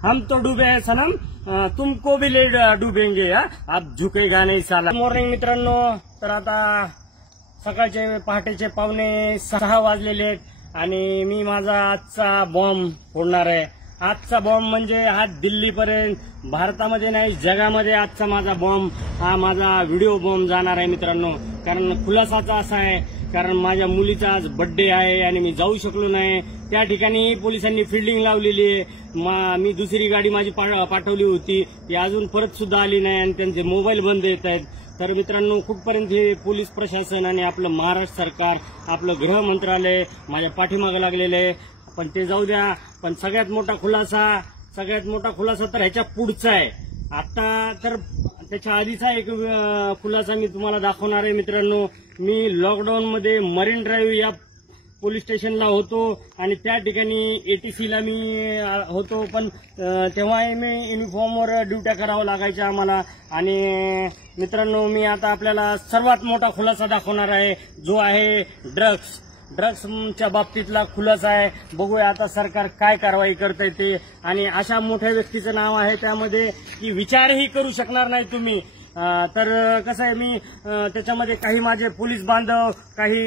हम तो डूबे हैं सनम, तुमको भी ले डुबेंगे, आप झुकेगा नाही साला। मॉर्निंग मित्रांनो, तर आता सकाळचे पहाटेचे 5:45 वाजलेले आहेत आणि मी माझा आजचा बॉम्ब फोडणार आहे। आजचा बॉम्ब म्हणजे हा दिल्लीपर्यंत, भारतामध्ये नाही जगामध्ये आजचा माझा बॉम्ब, हा माझा व्हिडिओ बॉम्ब जाणार आहे मित्रांनो। कारण खुलासाचा असा आहे, कारण माझ्या मुलीचा आज बर्थडे आहे आणि मी जाऊ शकलो नाही। त्या ठिकाणी पोलिसांनी फिल्डिंग लावलेली आहे। मी दुसरी गाडी माझी पाठवली होती, ती अजून परत सुद्धा आली नाही आणि त्यांचे मोबाईल बंद येत आहेत। तर मित्रांनो, कुठपर्यंत हे पोलीस प्रशासन आणि आपलं महाराष्ट्र सरकार, आपलं गृह मंत्रालय माझ्या पाठीमागे लागलेलं आहे। पण ते जाऊ द्या, पण सगळ्यात मोठा खुलासा तर ह्याच्या पुढचा आहे। आता तर त्याच्या आधीचा एक खुलासा मी तुम्हाला दाखवणार आहे मित्रांनो। मी लॉकडाऊन मध्ये मरीन ड्राईव्ह या पोलीस स्टेशनला होतो आणि त्या ठिकाणी एटीसीला मी होतो, पण तेव्हाही मी युनिफॉर्मवर ड्युट्या करावं लागायच्या आम्हाला। आणि मित्रांनो, मी आता आपल्याला सर्वात मोठा खुलासा दाखवणार आहे, जो आहे ड्रग्सच्या बाबतीतला खुलासा आहे। बघूया आता सरकार काय कारवाई करतंय ते। आणि अशा मोठ्या व्यक्तीचं नाव आहे त्यामध्ये की विचारही करू शकणार नाही तुम्ही। तर कसं आहे, मी त्याच्यामध्ये काही माझे पोलीस बांधव, काही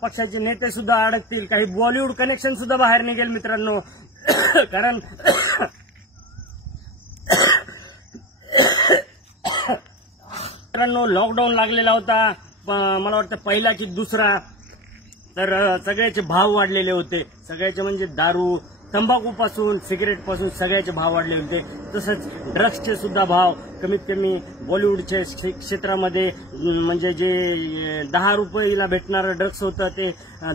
पक्षाचे नेते सुद्धा अडकतील, काही बॉलिवूड कनेक्शन सुद्धा बाहेर निघेल मित्रांनो। कारण मित्रांनो, लॉकडाऊन लागलेला होता, मला वाटतं पहिला की दुसरा। तर सगळ्याचे भाव वाढलेले होते, सगळ्याचे म्हणजे दारू, तंबाखूपासून सिगरेटपासून सगळ्याचे भाव वाढले होते। तसंच ड्रग्सचे सुद्धा भाव कमीत कमी बॉलिवूडच्या क्षेत्रामध्ये म्हणजे जे 10 रुपयाला भेटणारं ड्रग्स होतं ते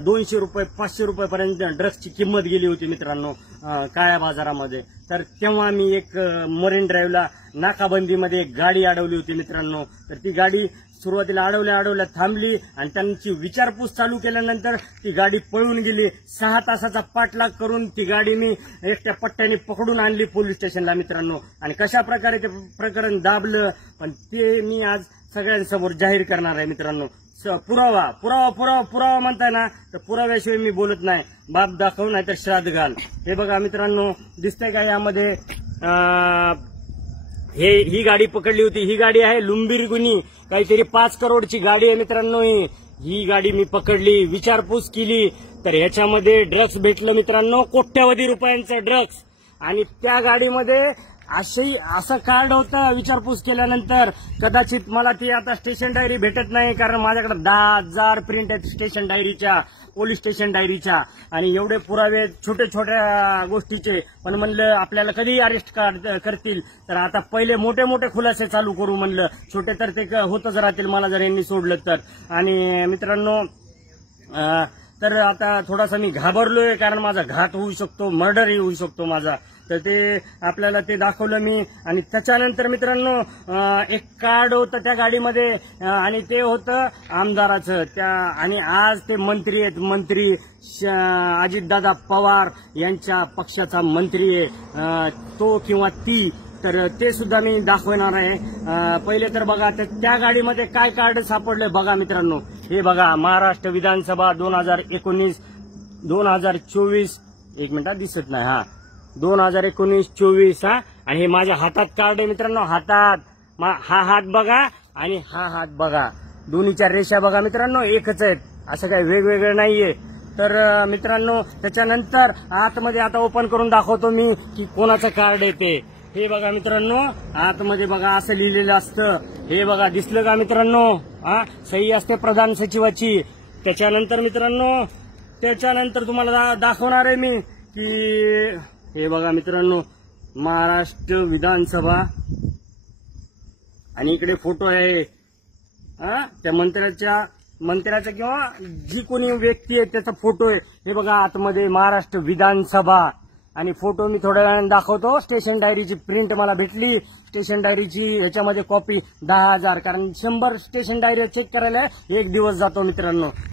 200 रुपये 500 रुपयापर्यंत ड्रग्सची किंमत गेली होती मित्रांनो काळ्या बाजारामध्ये। तर तेव्हा मी एक मरीन ड्राईव्हला नाकाबंदीमध्ये एक गाडी अडवली होती मित्रांनो। तर ती गाडी सुरुवातीला अडवल्या थांबली आणि त्यांची विचारपूस चालू केल्यानंतर ती गाडी पळून गेली। 6 तासाचा पाठलाग करून ती गाडी मी एकट्या पट्ट्याने पकडून आणली पोलीस स्टेशनला मित्रांनो। आणि कशा प्रकारे ते प्रकरण दाबलं, पण ते मी आज सगळ्यांसमोर जाहीर करणार आहे मित्रांनो। पुरावा म्हणताय ना, तर पुराव्याशिवाय मी बोलत नाही। बाप दाखव नाही तर श्राद्ध घाल। हे बघा मित्रांनो, दिसतंय का यामध्ये ही गाडी पकडली होती। ही गाडी आहे लुंबिरगुनी, काहीतरी 5 करोडची गाडी आहे मित्रांनो। ही गाडी मी पकडली, विचारपूस केली, तर ह्याच्यामध्ये ड्रग्स भेटलं मित्रांनो, कोट्यावधी रुपयांचं ड्रग्स। आणि त्या गाडीमध्ये असं कार्ड होतं, विचारपूस केल्यानंतर कदाचित मला ती आता स्टेशन डायरी भेटत नाही, कारण माझ्याकडे 10,000 प्रिंट आहेत स्टेशन डायरीच्या, पोलीस स्टेशन डायरीच्या। आणि एवढे पुरावे छोट्या गोष्टीचे, पण म्हणलं आपल्याला कधी अरेस्ट करतील, तर आता पहिले मोठे खुलासे चालू करू म्हणलं, छोटे तर ते होतच राहतील मला जर यांनी सोडलं तर। आणि मित्रांनो, तर आता थोडासा मी घाबरलोय, कारण माझा घात होऊ शकतो, मर्डरही होऊ शकतो माझा। तर ते आपल्याला ते दाखवलं मी। आणि त्याच्यानंतर मित्रांनो, एक कार्ड होतं त्या गाडीमध्ये आणि ते होतं आमदाराचं त्या। आणि आज ते मंत्री आहेत, मंत्री अजितदादा पवार यांच्या पक्षाचा मंत्री आहे तो किंवा ती। तर ते सुद्धा मी दाखवणार आहे। पहिले तर बघा त्या गाडीमध्ये काय कार्ड सापडले बघा मित्रांनो। हे बघा, महाराष्ट्र विधानसभा 2019-2024, एक मिनिटात दिसत नाही, हा 2019-24 हा। आणि हे माझ्या हातात कार्ड आहे मित्रांनो, हातात हा हात बघा आणि हा हात बघा, दोन्हीच्या रेषा बघा मित्रांनो एकच आहेत, असं काही वेगवेगळं नाहीये। तर मित्रांनो, त्याच्यानंतर आतमध्ये आता ओपन करून दाखवतो मी की कोणाचं कार्ड आहे ते। हे बघा मित्रांनो, आतमध्ये बघा असं लिहिलेलं असतं, हे बघा दिसलं का मित्रांनो, हा सही असते प्रधान सचिवाची। त्याच्यानंतर मित्रांनो, त्याच्यानंतर तुम्हाला दाखवणार आहे मी की हे बघा मित्रांनो, महाराष्ट्र विधानसभा आणि इकडे फोटो आहे त्या मंत्र्याचा किंवा जी कोणी व्यक्ती आहे त्याचा फोटो आहे। हे बघा आतमध्ये महाराष्ट्र विधानसभा आणि फोटो मी थोड्या वेळाने दाखवतो। स्टेशन डायरीची प्रिंट मला भेटली, स्टेशन डायरीची ह्याच्यामध्ये कॉपी 10,000, कारण 100 स्टेशन डायरी चेक करायला 1 दिवस जातो मित्रांनो।